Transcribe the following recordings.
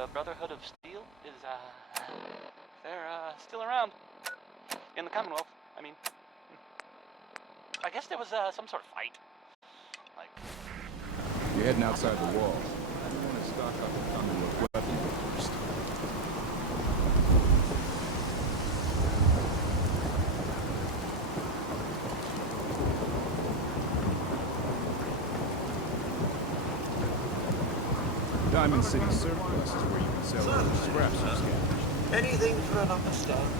the Brotherhood of Steel is, they're, still around. In the Commonwealth, I mean. I guess there was, some sort of fight. Like... You're heading outside the walls. I want to stock up a Commonwealth weapon first. Diamond City Surplus is where you can sell all the scraps you scavenged. Anything for an understanding.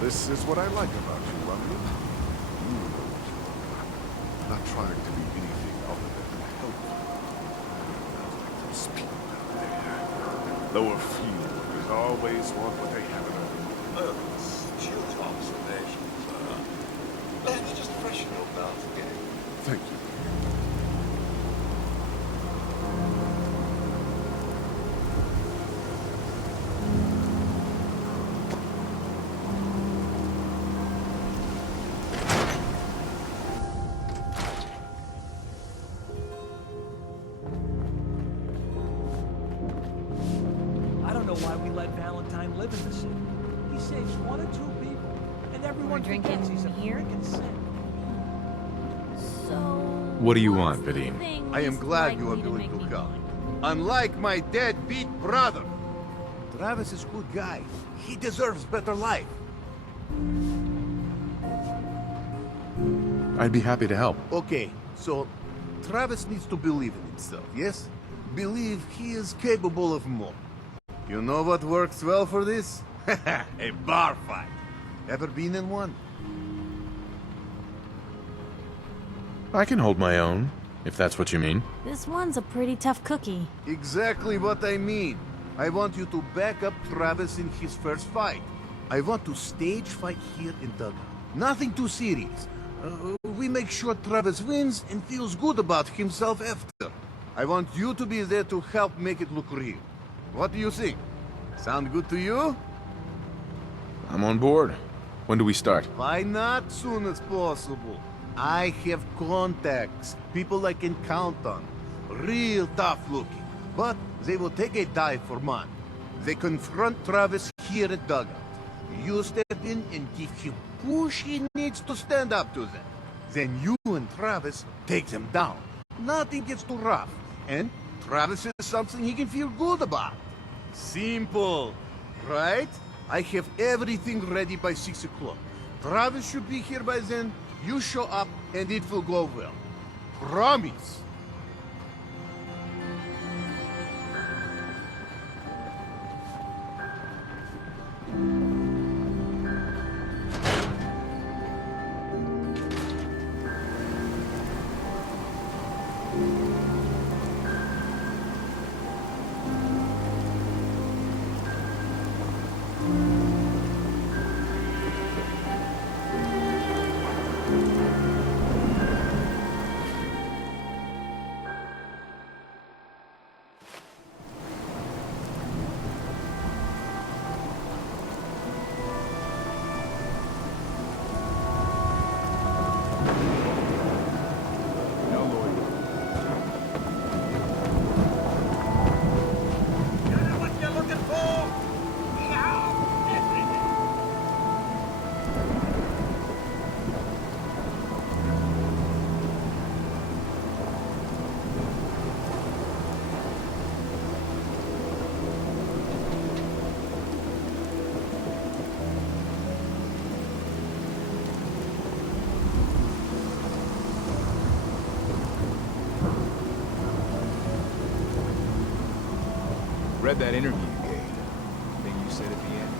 This is what I like about you, Lumley. You know what you are. Not trying to be anything other than helpful. Not like those people out there. Lower field workers always want what they haven't earned. Oh, astute observation, sir. Let me just freshen your belt again. Thank you. Why we let Valentine live in the city. He saves 1 or 2 people, and everyone drinking forgets he's a here? freaking sin. So... What do you want, Vadim? I am glad you are willing to come. Unlike my deadbeat brother. Travis is a good guy. He deserves better life. I'd be happy to help. Okay, so Travis needs to believe in himself, yes? Believe he is capable of more. You know what works well for this? A bar fight. Ever been in one? I can hold my own, if that's what you mean. This one's a pretty tough cookie. Exactly what I mean. I want you to back up Travis in his first fight. I want to stage fight here in Dugout. Nothing too serious. We make sure Travis wins and feels good about himself after. I want you to be there to help make it look real. What do you think? Sound good to you? I'm on board. When do we start? Why not soon as possible? I have contacts, people I can count on. Real tough looking. But they will take a dive for money. They confront Travis here at Dugout. You step in and give him push he needs to stand up to them. Then you and Travis take them down. Nothing gets too rough. And Travis is something he can feel good about. Simple, right? I have everything ready by 6 o'clock. Travis should be here by then. You show up and it will go well. Promise. Read that interview you gave. Thing you said at the end.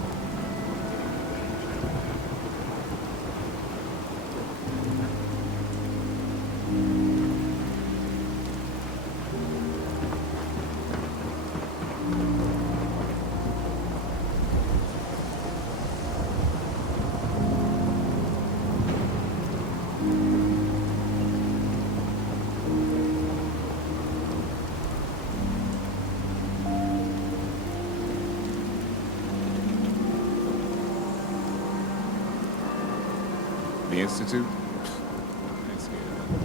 The Institute? I ain't scared of it.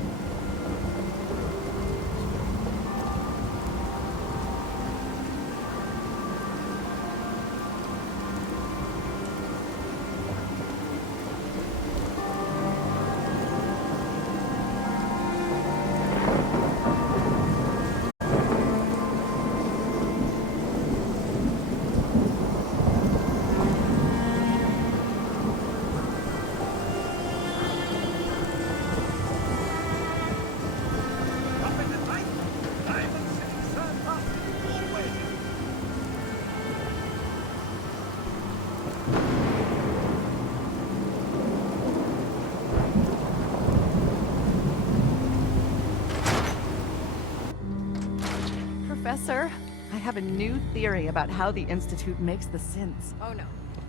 Professor. I have a new theory about how the Institute makes the synths. Oh no.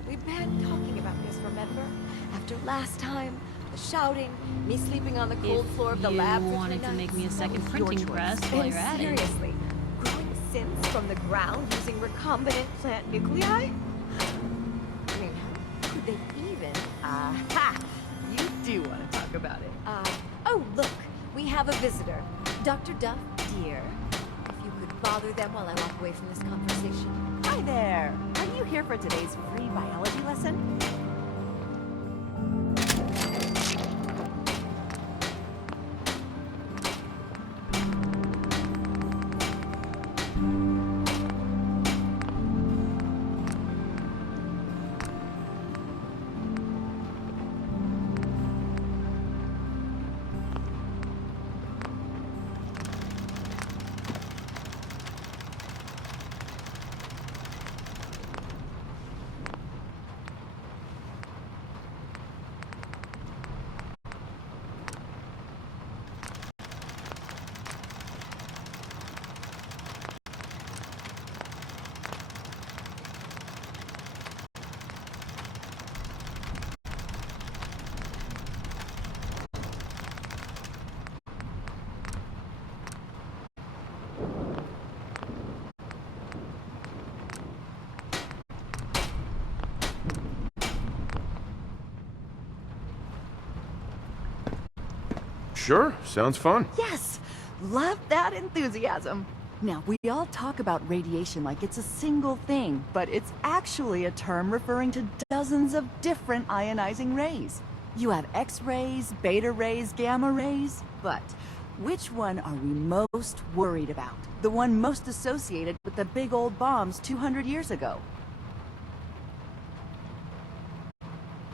We've been talking about this, remember? After last time, the shouting, me sleeping on the cold floor of the lab for 3 wanted to make nights. me a second That was your printing choice. press while And you're at it. seriously, growing synths from the ground using recombinant plant nuclei? I mean, how could they even? Aha! You do want to talk about it. Oh look, we have a visitor. Dr. Duff, dear. If you could bother them while I walk away from this conversation. Hi there. Are you here for today's free biology lesson? Sure, sounds fun. Yes! Love that enthusiasm. Now, we all talk about radiation like it's a single thing, but it's actually a term referring to dozens of different ionizing rays. You have X-rays, beta rays, gamma rays, but which one are we most worried about? The one most associated with the big old bombs 200 years ago.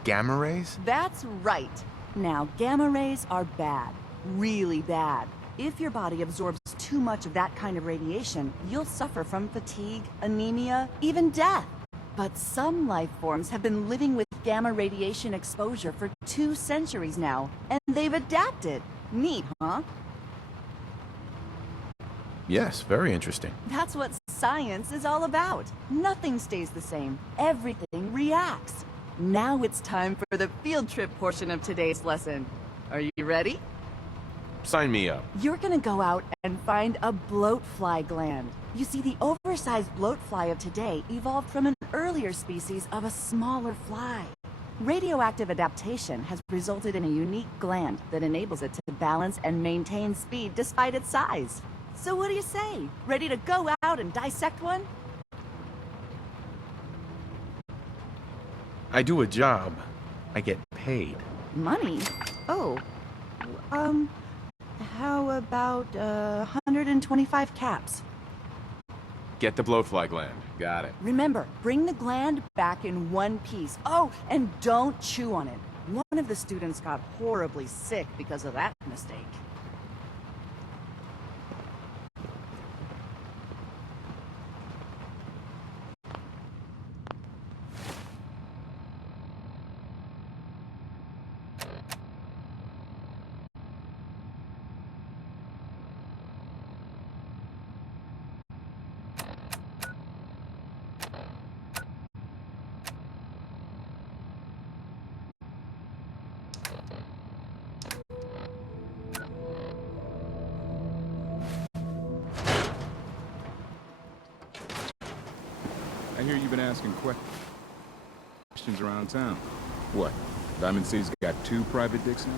Gamma rays? That's right. Now, gamma rays are bad. Really bad. If your body absorbs too much of that kind of radiation, you'll suffer from fatigue, anemia, even death. But some life forms have been living with gamma radiation exposure for 2 centuries now, and they've adapted. Neat, huh? Yes, very interesting. That's what science is all about. Nothing stays the same. Everything reacts. Now it's time for the field trip portion of today's lesson. Are you ready? Sign me up. You're gonna go out and find a bloatfly gland. You see, the oversized bloatfly of today evolved from an earlier species of a smaller fly. Radioactive adaptation has resulted in a unique gland that enables it to balance and maintain speed despite its size. So what do you say? Ready to go out and dissect one? I do a job. I get paid. Money? Oh. How about 125 caps? Get the blowfly gland. Got it. Remember, bring the gland back in one piece. Oh, and don't chew on it. One of the students got horribly sick because of that mistake. I hear you've been asking questions around town. What? Diamond City's got 2 private dicks now?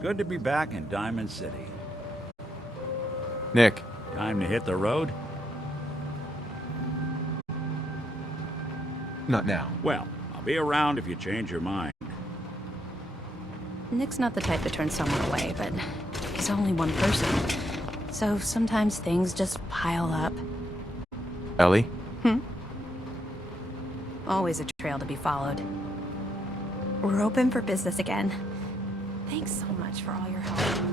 Good to be back in Diamond City. Nick. Time to hit the road? Not now. Well, I'll be around if you change your mind. Nick's not the type to turn someone away, but he's only one person. So sometimes things just pile up. Ellie? Always a trail to be followed. We're open for business again. Thanks so much for all your help.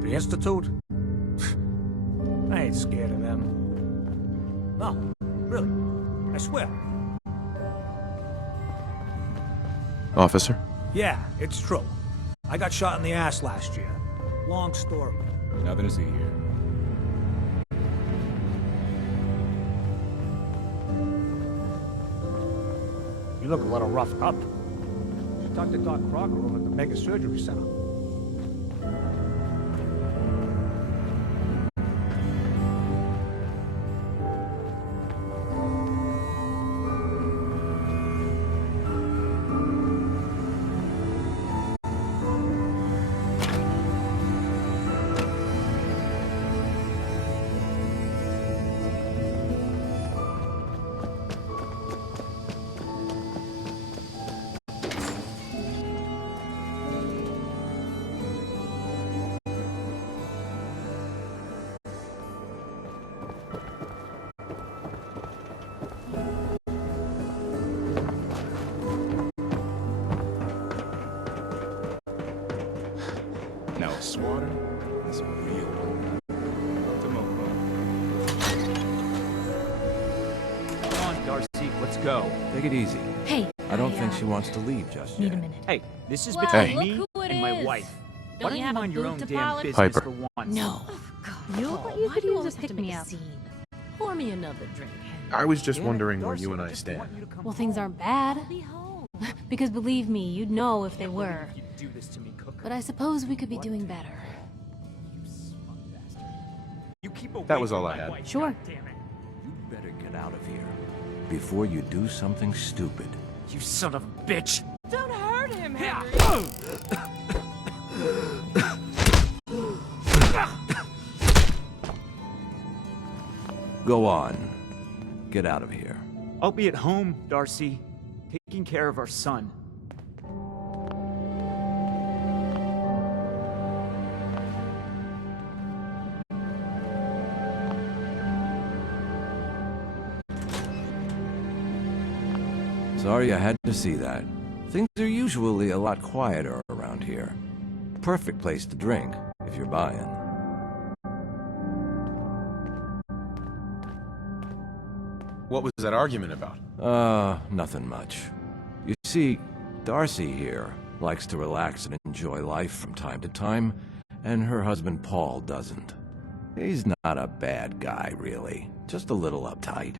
The Institute? I ain't scared of them. No, really. I swear. Officer? Yeah, it's true. I got shot in the ass last year. Long story. Nothing to see here. You look a little roughed up. Should talk to Doc Crocker over at the Mega Surgery Center. Now, a swatter is a real one. Come on, bro. Come on, Darcy, let's go. Take it easy. Hey. I don't think she wants to leave just Need yet. a minute. Hey, this is Well, between look me who it and my is. wife. Don't Why don't you you have a mind your boob own to damn polish? business Piper. for once? No. You Oh, you why could do you use always a have to pick make me a up. scene? Pour me another drink, Henry. I was just Damn it, wondering where Darcy, you and I I just stand. want you to come Well, things home. aren't bad. I'll be home. Because believe me, you'd know if they Can't believe were. you'd do this to me, Cook. But I suppose we could be doing better. You smug bastard. You keep away That was from all I my had. wife, Sure. goddammit. You better get out of here before you do something stupid. You son of a bitch. Don't hurt him, Henry. Go on. Get out of here. I'll be at home, Darcy, taking care of our son. Sorry I had to see that. Things are usually a lot quieter around here. Perfect place to drink, if you're buying. What was that argument about? Nothing much. You see, Darcy here likes to relax and enjoy life from time to time, and her husband Paul doesn't. He's not a bad guy, really. Just a little uptight.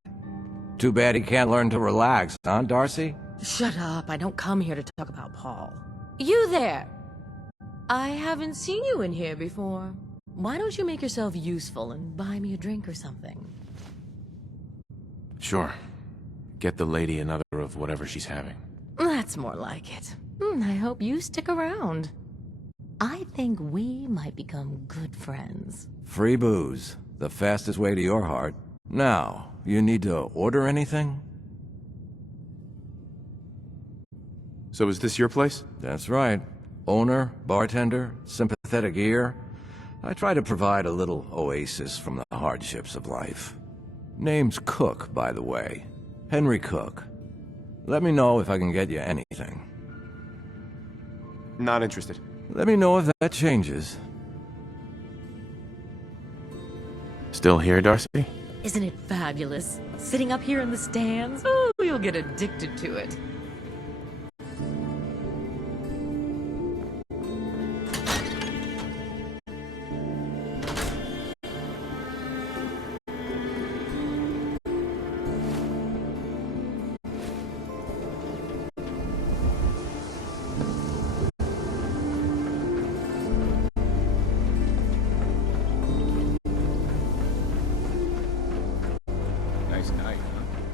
Too bad he can't learn to relax, huh, Darcy? Shut up. I don't come here to talk about Paul. You there! I haven't seen you in here before. Why don't you make yourself useful and buy me a drink or something? Sure. Get the lady another of whatever she's having. That's more like it. I hope you stick around. I think we might become good friends. Free booze. The fastest way to your heart. Now, you need to order anything? So is this your place? That's right. Owner, bartender, sympathetic ear. I try to provide a little oasis from the hardships of life. Name's Cook, by the way. Henry Cook. Let me know if I can get you anything. Not interested. Let me know if that changes. Still here, Darcy? Isn't it fabulous? Sitting up here in the stands? Oh, you'll get addicted to it. Nice night, huh?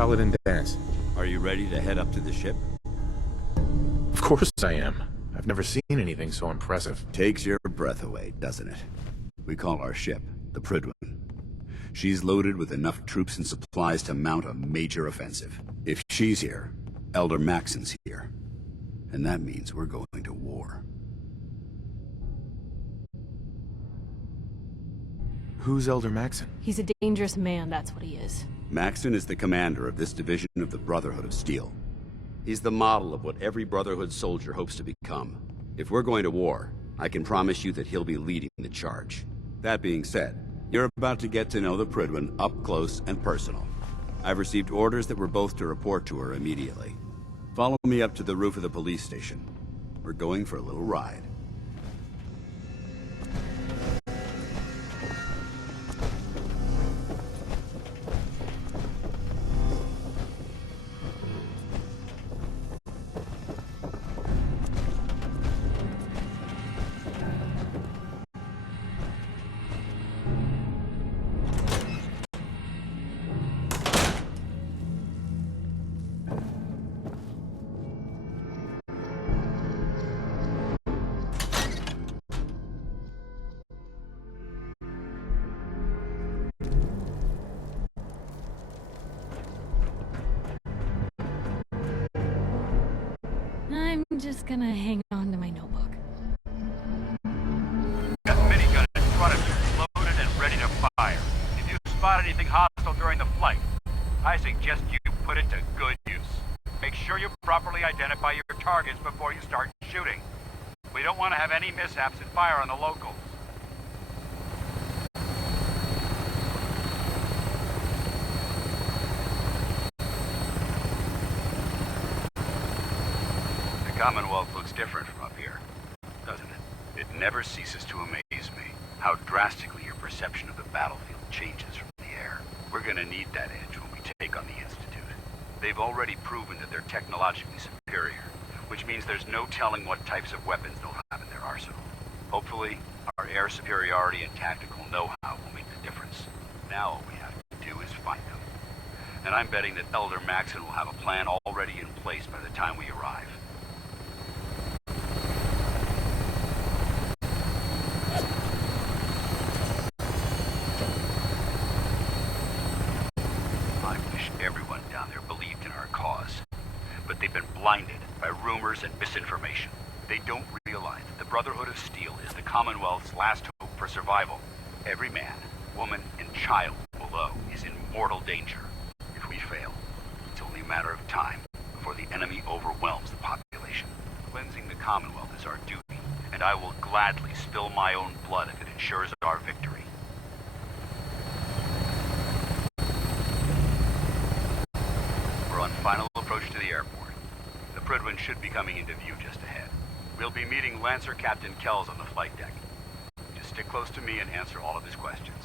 Paladin Danse. Are you ready to head up to the ship? Of course I am. I've never seen anything so impressive. Takes your breath away, doesn't it? We call our ship the Prydwen. She's loaded with enough troops and supplies to mount a major offensive. If she's here, Elder Maxon's here. And that means we're going to war. Who's Elder Maxon? He's a dangerous man, that's what he is. Maxon is the commander of this division of the Brotherhood of Steel. He's the model of what every Brotherhood soldier hopes to become. If we're going to war, I can promise you that he'll be leading the charge. That being said, you're about to get to know the Prydwen up close and personal. I've received orders that we're both to report to her immediately. Follow me up to the roof of the police station. We're going for a little ride. I'm just gonna hang on to my notebook. Got the minigun in front of you, loaded and ready to fire. If you spot anything hostile during the flight, I suggest you put it to good use. Make sure you properly identify your targets before you start shooting. We don't want to have any mishaps and fire on the locals. The Commonwealth looks different from up here, doesn't it? It never ceases to amaze me how drastically your perception of the battlefield changes from the air. We're gonna need that edge when we take on the Institute. They've already proven that they're technologically superior, which means there's no telling what types of weapons they'll have in their arsenal. Hopefully, our air superiority and tactical know-how will make the difference. Now all we have to do is find them. And I'm betting that Elder Maxon will have a plan already in place by the time we arrive. I wish everyone down there believed in our cause. But they've been blinded by rumors and misinformation. They don't realize that the Brotherhood of Steel is the Commonwealth's last hope for survival. Every man, woman, and child below is in mortal danger. If we fail, it's only a matter of time before the enemy overwhelms the population. Cleansing the Commonwealth is our duty, and I will gladly spill my own blood if it ensures our victory. We're on final approach to the airport. The Prydwen should be coming into view just ahead. We'll be meeting Lancer Captain Kells on the flight deck. Just stick close to me and answer all of his questions.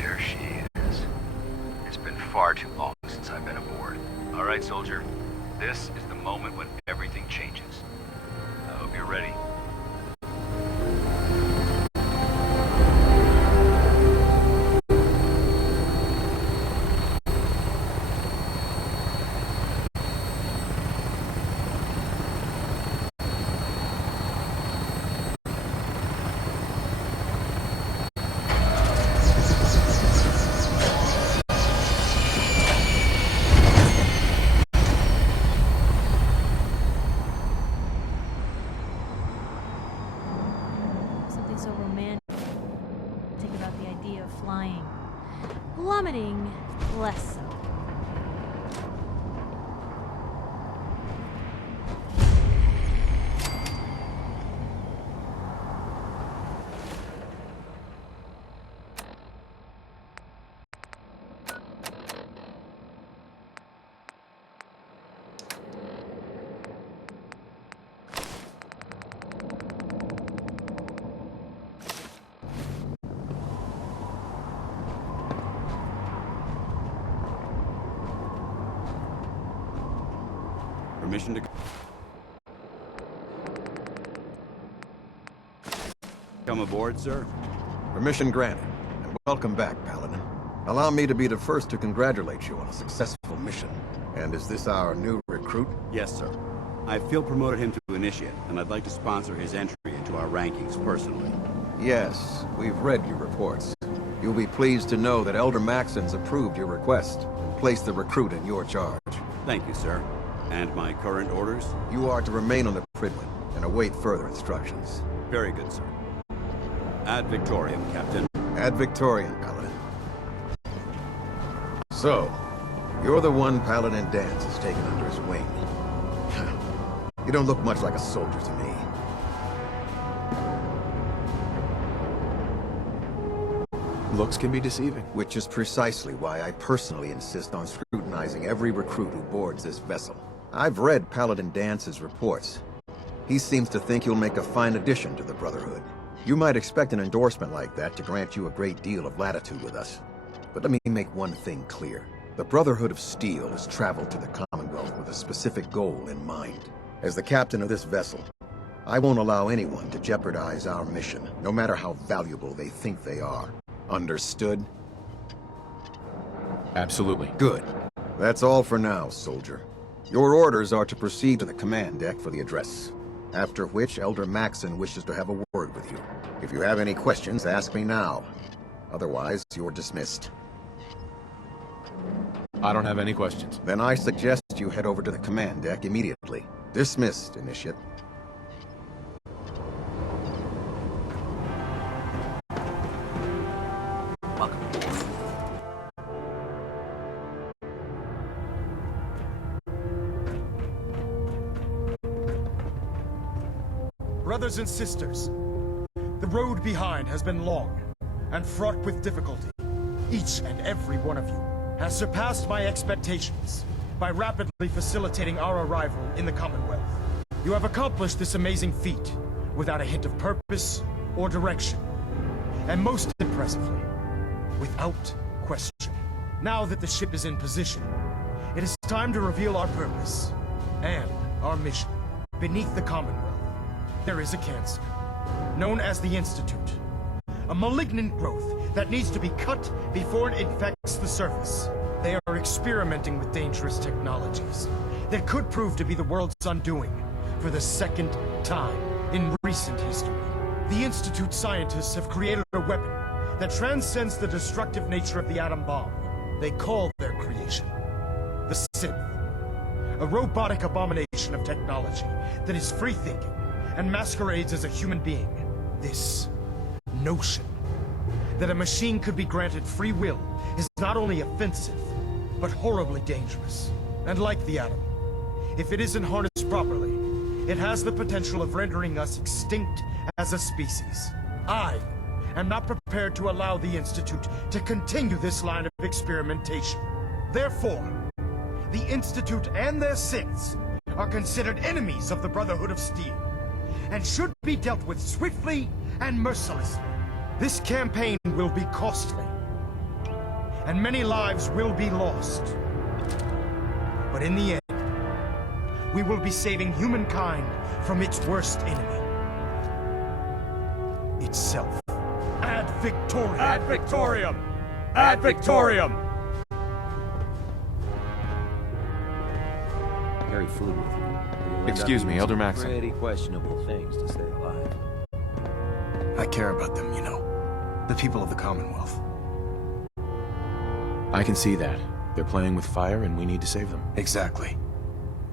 There she is. It's been far too long since I've been aboard. All right, soldier. This is the moment when everything changes. I hope you're ready. Something so romantic about the idea of flying. Plummeting, less so. Permission to... Come aboard, sir? Permission granted, and welcome back, Paladin. Allow me to be the first to congratulate you on a successful mission. And is this our new recruit? Yes, sir. I feel promoted him to initiate, and I'd like to sponsor his entry into our rankings personally. Yes, we've read your reports. You'll be pleased to know that Elder Maxon's approved your request and placed the recruit in your charge. Thank you, sir. And my current orders? You are to remain on the Pridlin and await further instructions. Very good, sir. Ad Victoriam, Captain. Ad Victoriam, Paladin. So, you're the one Paladin Danse has taken under his wing. You don't look much like a soldier to me. Looks can be deceiving. Which is precisely why I personally insist on scrutinizing every recruit who boards this vessel. I've read Paladin Dance's reports. He seems to think you'll make a fine addition to the Brotherhood. You might expect an endorsement like that to grant you a great deal of latitude with us. But let me make one thing clear. The Brotherhood of Steel has traveled to the Commonwealth with a specific goal in mind. As the captain of this vessel, I won't allow anyone to jeopardize our mission, no matter how valuable they think they are. Understood? Absolutely. Good. That's all for now, soldier. Your orders are to proceed to the command deck for the address. After which, Elder Maxon wishes to have a word with you. If you have any questions, ask me now. Otherwise, you're dismissed. I don't have any questions. Then I suggest you head over to the command deck immediately. Dismissed, Initiate. Brothers and sisters, the road behind has been long and fraught with difficulty. Each and every one of you has surpassed my expectations by rapidly facilitating our arrival in the Commonwealth. You have accomplished this amazing feat without a hint of purpose or direction, and most impressively, without question. Now that the ship is in position, it is time to reveal our purpose and our mission. Beneath the Commonwealth, there is a cancer, known as the Institute. A malignant growth that needs to be cut before it infects the surface. They are experimenting with dangerous technologies that could prove to be the world's undoing for the second time in recent history. The Institute scientists have created a weapon that transcends the destructive nature of the atom bomb. They call their creation the Synth, a robotic abomination of technology that is free-thinking and masquerades as a human being. This notion that a machine could be granted free will is not only offensive, but horribly dangerous. And like the atom, if it isn't harnessed properly, it has the potential of rendering us extinct as a species. I am not prepared to allow the Institute to continue this line of experimentation. Therefore, the Institute and their synths are considered enemies of the Brotherhood of Steel, and should be dealt with swiftly and mercilessly. This campaign will be costly, and many lives will be lost. But in the end, we will be saving humankind from its worst enemy. Itself. Ad Victoriam! Ad Victoriam! Ad Victoriam! Carry food with you. Excuse me, Elder Maxon. Pretty questionable things to stay alive. I care about them, you know. The people of the Commonwealth. I can see that. They're playing with fire and we need to save them. Exactly.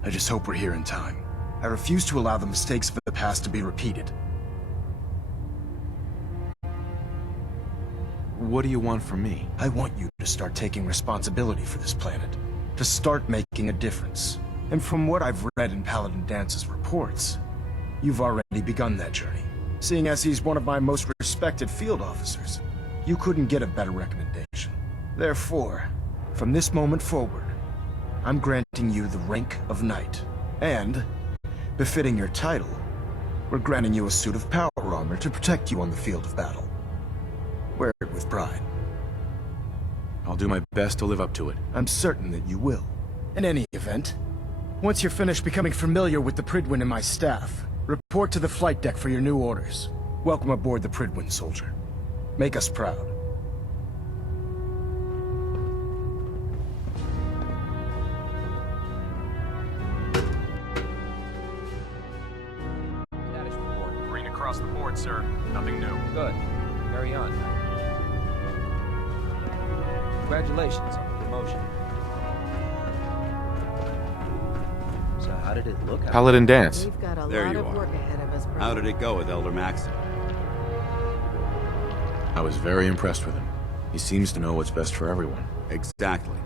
I just hope we're here in time. I refuse to allow the mistakes of the past to be repeated. What do you want from me? I want you to start taking responsibility for this planet. To start making a difference. And from what I've read in Paladin Dance's reports, you've already begun that journey. Seeing as he's one of my most respected field officers, you couldn't get a better recommendation. Therefore, from this moment forward, I'm granting you the rank of Knight. And, befitting your title, we're granting you a suit of power armor to protect you on the field of battle. Wear it with pride. I'll do my best to live up to it. I'm certain that you will. In any event, Once you're finished becoming familiar with the Prydwen and my staff, report to the flight deck for your new orders. Welcome aboard the Prydwen, soldier. Make us proud. Status report. Green across the board, sir. Nothing new. Good. Carry on. Congratulations on the promotion. So how did it look? Paladin Danse. We've got a There lot you of are. work ahead of us, How did it go with Elder Maxon? I was very impressed with him. He seems to know what's best for everyone. Exactly.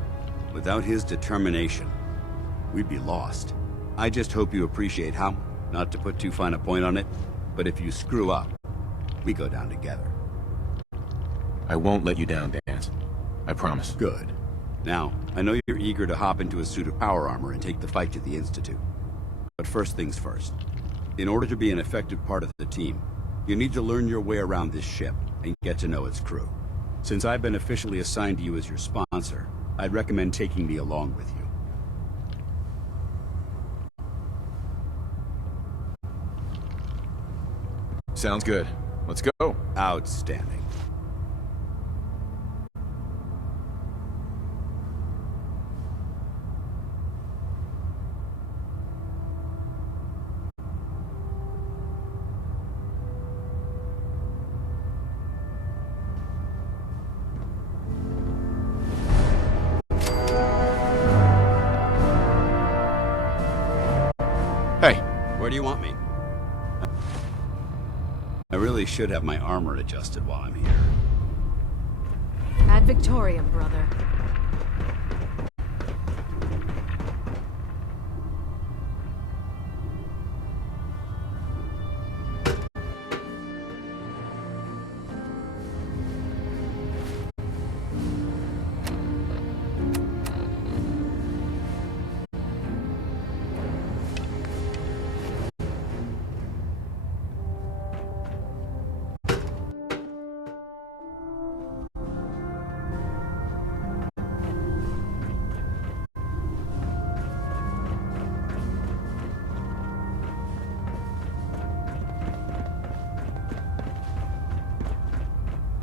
Without his determination, we'd be lost. I just hope you appreciate how, not to put too fine a point on it, but if you screw up, we go down together. I won't let you down, Danse. I promise. Good. Now, I know you're eager to hop into a suit of power armor and take the fight to the Institute. But first things first. In order to be an effective part of the team, you need to learn your way around this ship and get to know its crew. Since I've been officially assigned to you as your sponsor, I'd recommend taking me along with you. Sounds good. Let's go. Outstanding. Hey. Where do you want me? I really should have my armor adjusted while I'm here. Ad Victoriam, brother.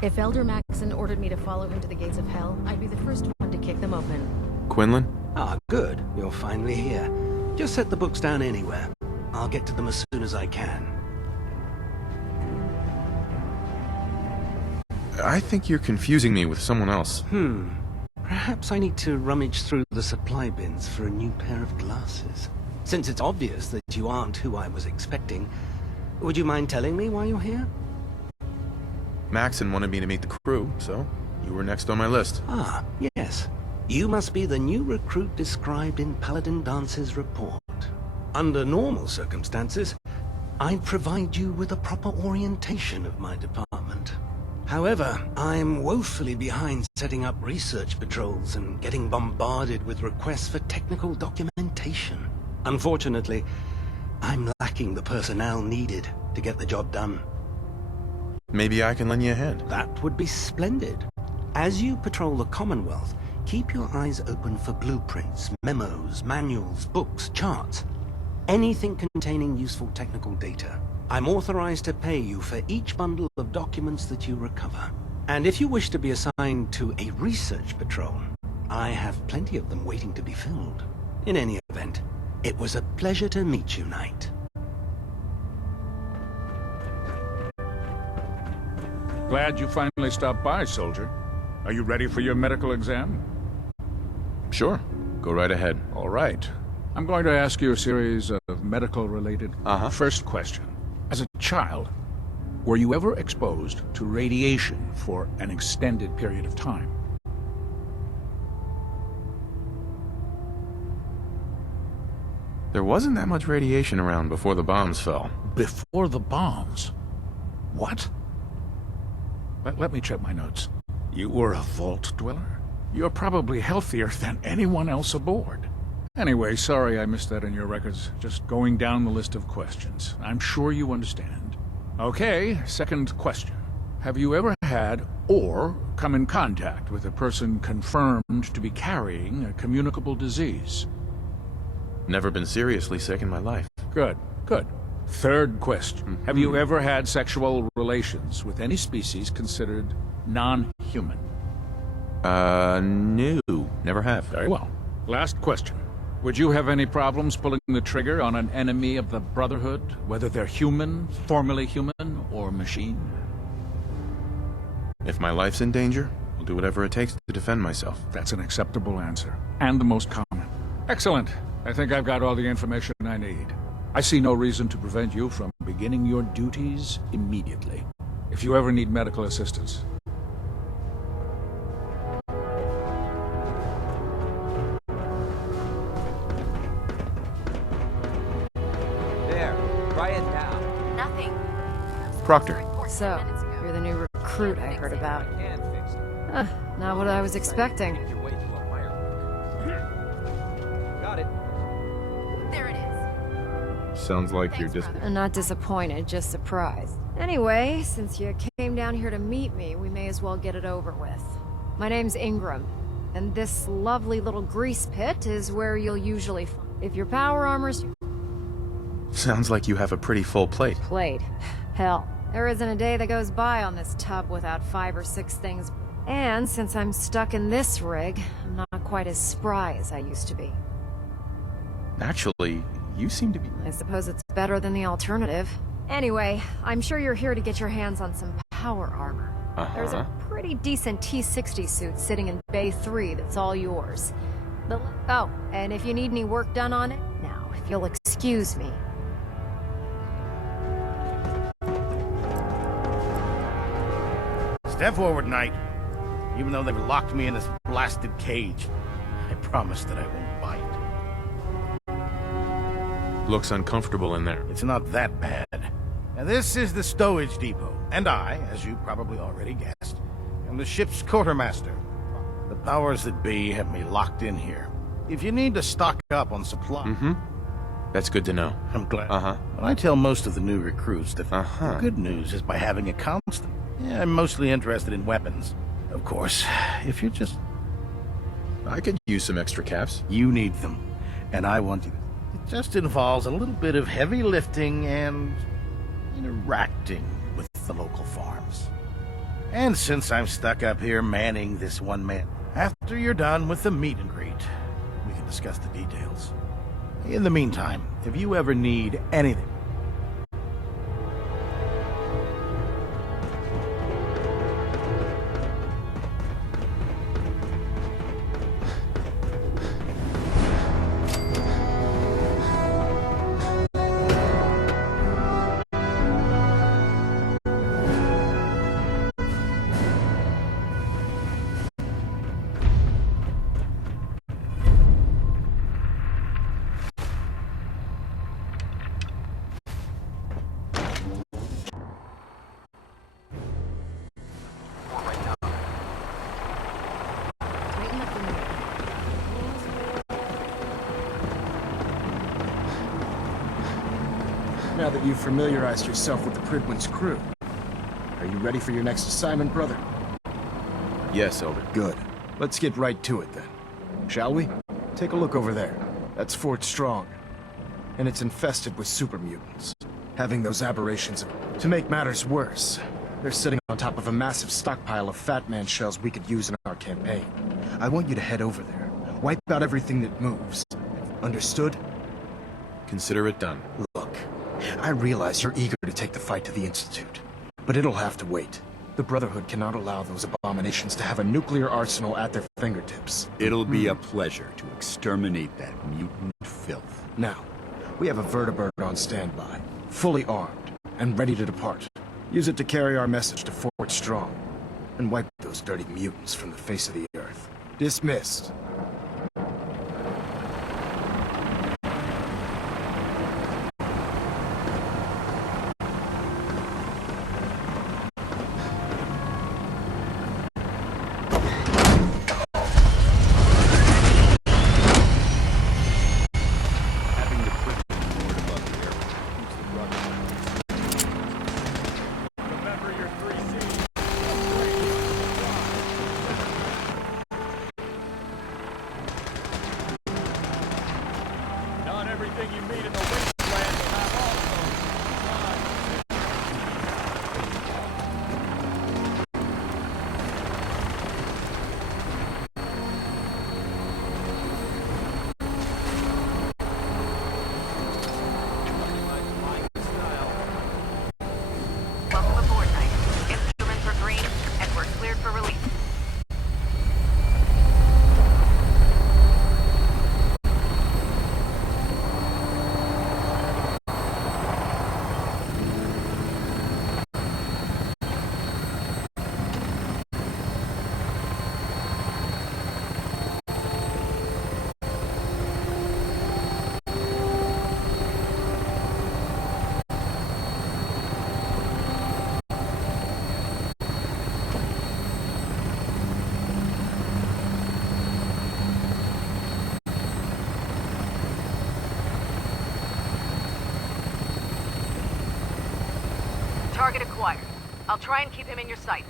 If Elder Maxon ordered me to follow him to the gates of hell, I'd be the first one to kick them open. Quinlan? Ah, good. You're finally here. Just set the books down anywhere. I'll get to them as soon as I can. I think you're confusing me with someone else. Perhaps I need to rummage through the supply bins for a new pair of glasses. Since it's obvious that you aren't who I was expecting, would you mind telling me why you're here? Maxon wanted me to meet the crew, so you were next on my list. Ah, yes. You must be the new recruit described in Paladin Dance's report. Under normal circumstances, I'd provide you with a proper orientation of my department. However, I'm woefully behind setting up research patrols and getting bombarded with requests for technical documentation. Unfortunately, I'm lacking the personnel needed to get the job done. Maybe I can lend you a hand. That would be splendid. As you patrol the Commonwealth, keep your eyes open for blueprints, memos, manuals, books, charts. Anything containing useful technical data. I'm authorized to pay you for each bundle of documents that you recover. And if you wish to be assigned to a research patrol, I have plenty of them waiting to be filled. In any event, it was a pleasure to meet you, Knight. Glad you finally stopped by, soldier. Are you ready for your medical exam? Sure. Go right ahead. All right. I'm going to ask you a series of medical-related... First question. As a child, were you ever exposed to radiation for an extended period of time? There wasn't that much radiation around before the bombs fell. Before the bombs? What? Let me check my notes. You were a vault dweller? You're probably healthier than anyone else aboard. Anyway, sorry I missed that in your records. Just going down the list of questions. I'm sure you understand. Okay, second question. Have you ever had or come in contact with a person confirmed to be carrying a communicable disease? Never been seriously sick in my life. Good, good. Third question. Have you ever had sexual relations with any species considered non-human? No. Never have. Very well. Last question. Would you have any problems pulling the trigger on an enemy of the Brotherhood, whether they're human, formerly human, or machine? If my life's in danger, I'll do whatever it takes to defend myself. That's an acceptable answer, and the most common. Excellent. I think I've got all the information I need. I see no reason to prevent you from beginning your duties immediately. If you ever need medical assistance. There, try it now. Nothing. Proctor. So, you're the new recruit I heard about. Not what I was expecting. Got it. There it is. Sounds like you're just... Not disappointed, just surprised. Anyway, since you came down here to meet me, we may as well get it over with. My name's Ingram, and this lovely little grease pit is where you'll usually find. If your power armor's Sounds like you have a pretty full plate. Hell, there isn't a day that goes by on this tub without 5 or 6 things. And since I'm stuck in this rig, I'm not quite as spry as I used to be. Actually, you seem to be... I suppose it's better than the alternative. Anyway, I'm sure you're here to get your hands on some power armor. There's a pretty decent T-60 suit sitting in Bay 3 that's all yours. Oh, and if you need any work done on it, now, if you'll excuse me. Step forward, Knight. Even though they've locked me in this blasted cage, I promise that I won't bite. Looks uncomfortable in there. It's not that bad. Now, this is the stowage depot, and I, as you probably already guessed, am the ship's quartermaster. The powers that be have me locked in here. If you need to stock up on supplies... That's good to know. I'm glad. But I tell most of the new recruits that the good news is by having a constant. Yeah, I'm mostly interested in weapons. Of course, if you just... I could use some extra caps. You need them, and I want you to... It just involves a little bit of heavy lifting and interacting with the local farms. And since I'm stuck up here manning this one man, after you're done with the meet and greet, we can discuss the details. In the meantime, if you ever need anything, Now that you've familiarized yourself with the Prydwen's crew, are you ready for your next assignment, brother? Yes, Elder. Good. Let's get right to it then. Shall we? Take a look over there. That's Fort Strong. And it's infested with super mutants. Having those aberrations... To make matters worse, they're sitting on top of a massive stockpile of Fat Man shells we could use in our campaign. I want you to head over there. Wipe out everything that moves. Understood? Consider it done. Look, I realize you're eager to take the fight to the Institute, but it'll have to wait. The Brotherhood cannot allow those abominations to have a nuclear arsenal at their fingertips. It'll be a pleasure to exterminate that mutant filth. Now, we have a vertibird on standby, fully armed, and ready to depart. Use it to carry our message to Fort Strong, and wipe those dirty mutants from the face of the earth. Dismissed. everything you meet in the wasteland will have also. Welcome aboard, Knight. Instruments are green, and we're cleared for release. Target acquired. I'll try and keep him in your sights.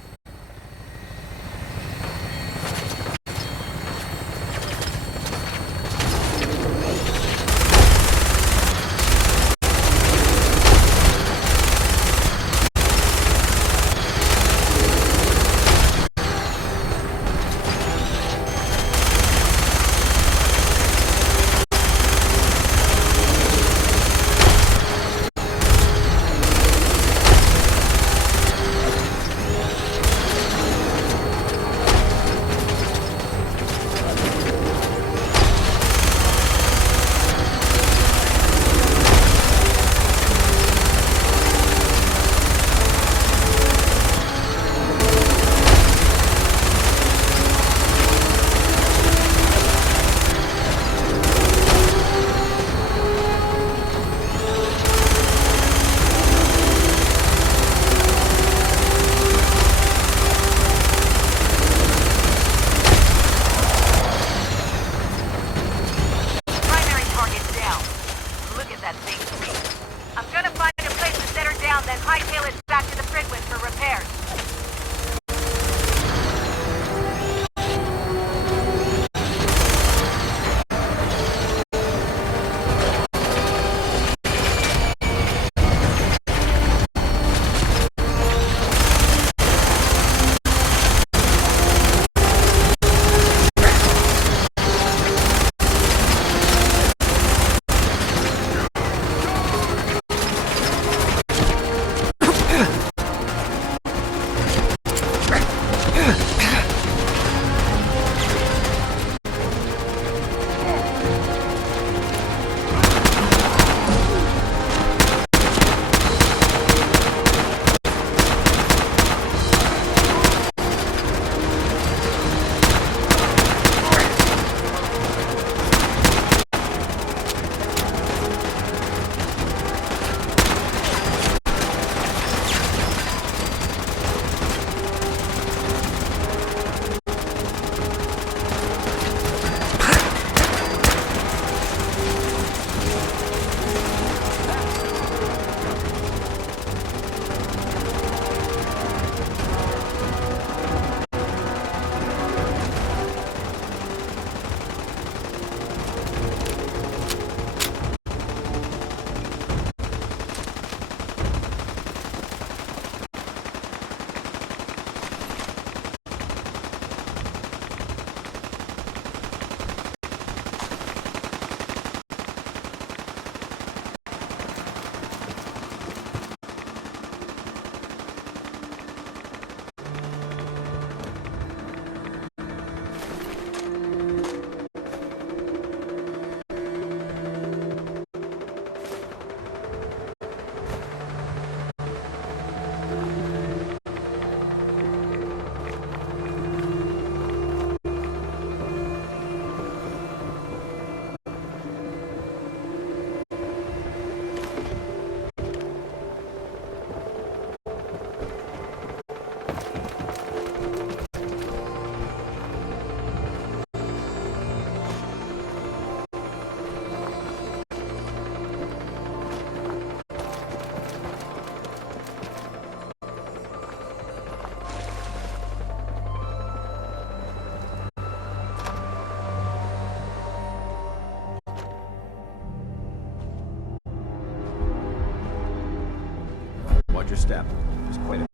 your step. There's quite a...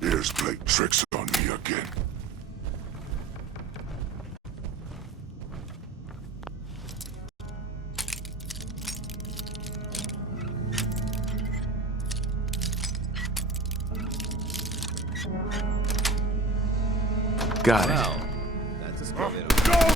Here's played tricks on me again. Got it. Well, that's a skill they don't...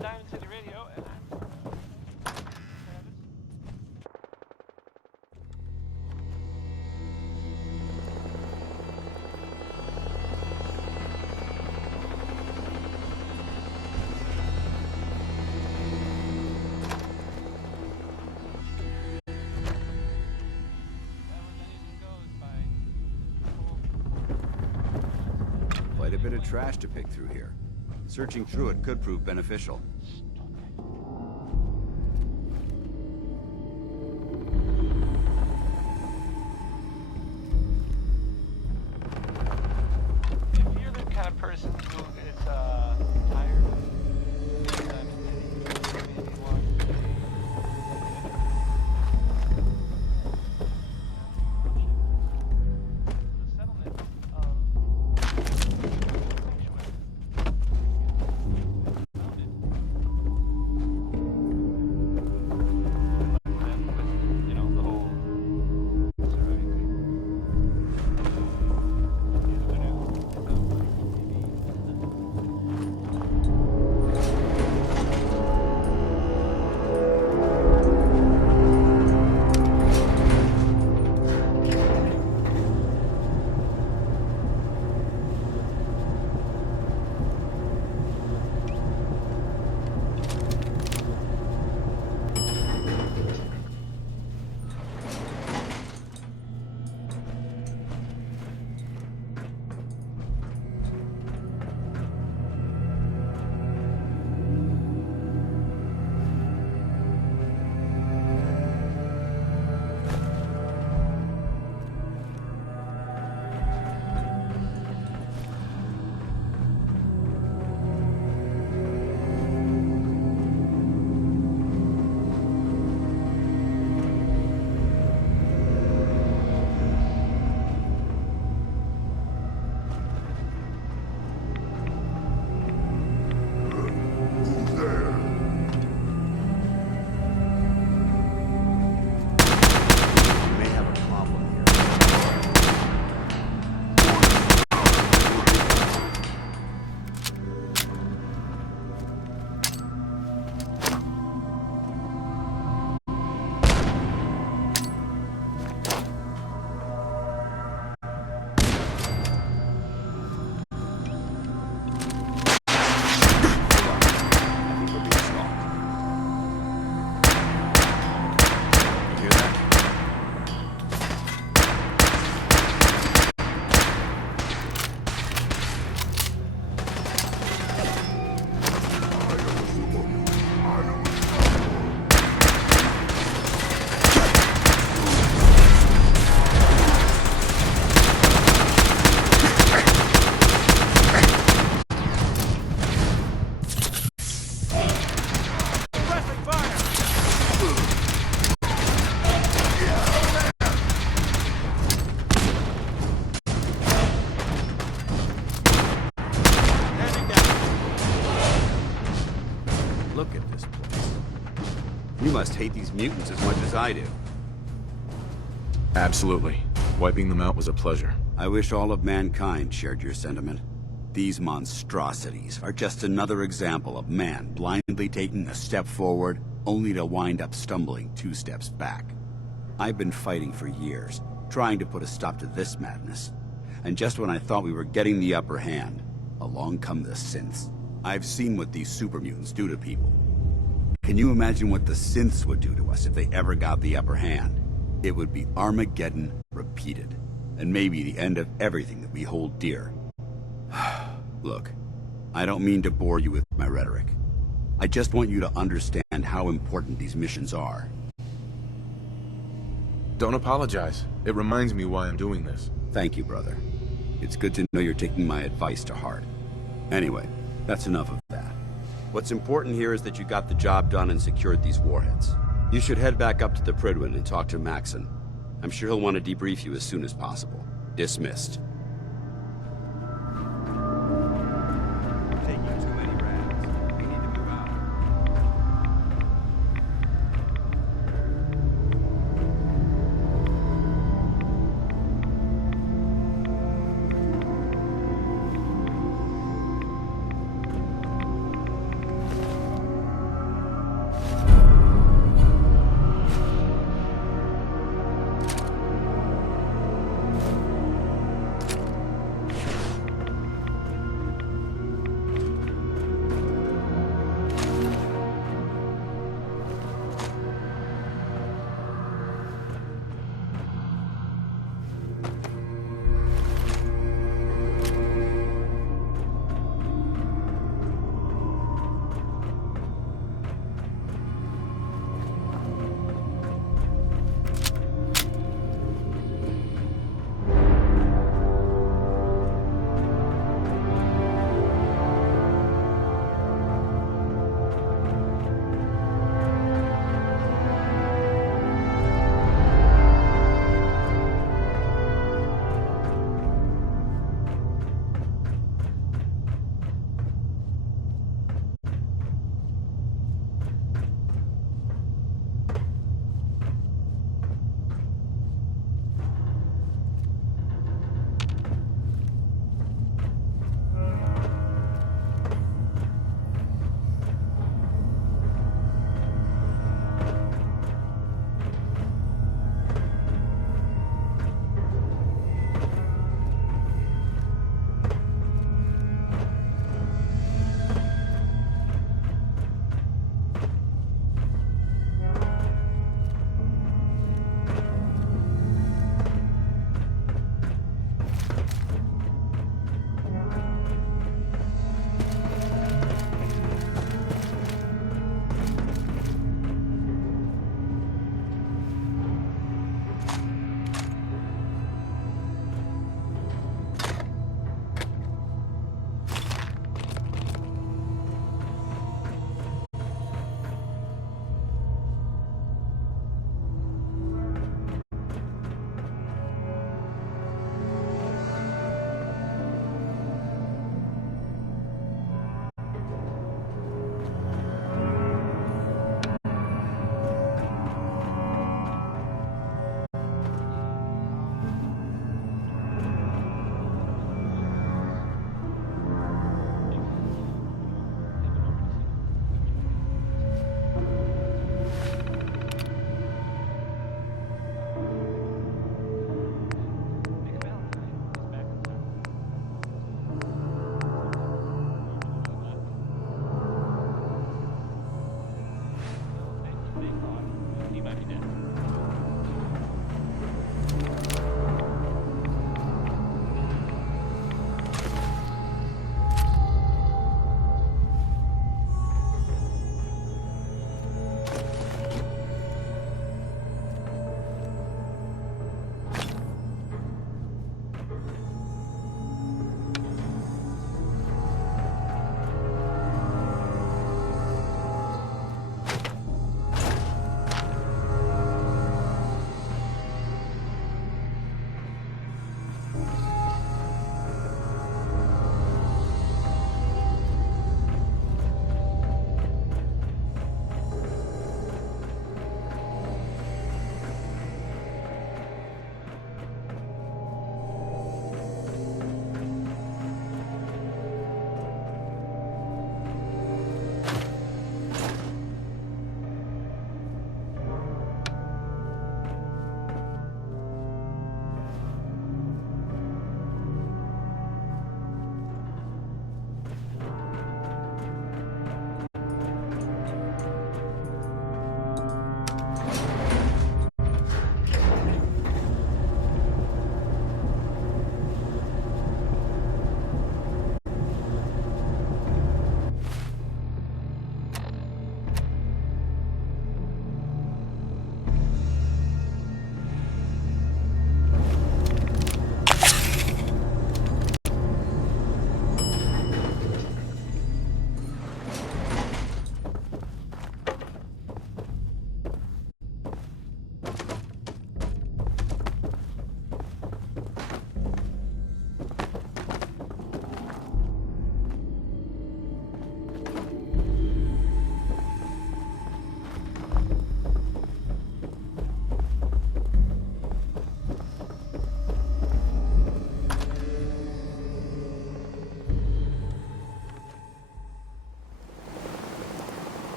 Diamond City Radio, and Quite a bit of trash to pick through here. Searching through it could prove beneficial. If you're the kind of person who is tired of maybe Look at this place. You must hate these mutants as much as I do. Absolutely. Wiping them out was a pleasure. I wish all of mankind shared your sentiment. These monstrosities are just another example of man blindly taking a step forward, only to wind up stumbling 2 steps back. I've been fighting for years, trying to put a stop to this madness. And just when I thought we were getting the upper hand, along come the synths. I've seen what these super mutants do to people. Can you imagine what the synths would do to us if they ever got the upper hand? It would be Armageddon repeated, and maybe the end of everything that we hold dear. Look, I don't mean to bore you with my rhetoric. I just want you to understand how important these missions are. Don't apologize. It reminds me why I'm doing this. Thank you, brother. It's good to know you're taking my advice to heart. Anyway, that's enough of that. What's important here is that you got the job done and secured these warheads. You should head back up to the Prydwen and talk to Maxon. I'm sure he'll want to debrief you as soon as possible. Dismissed.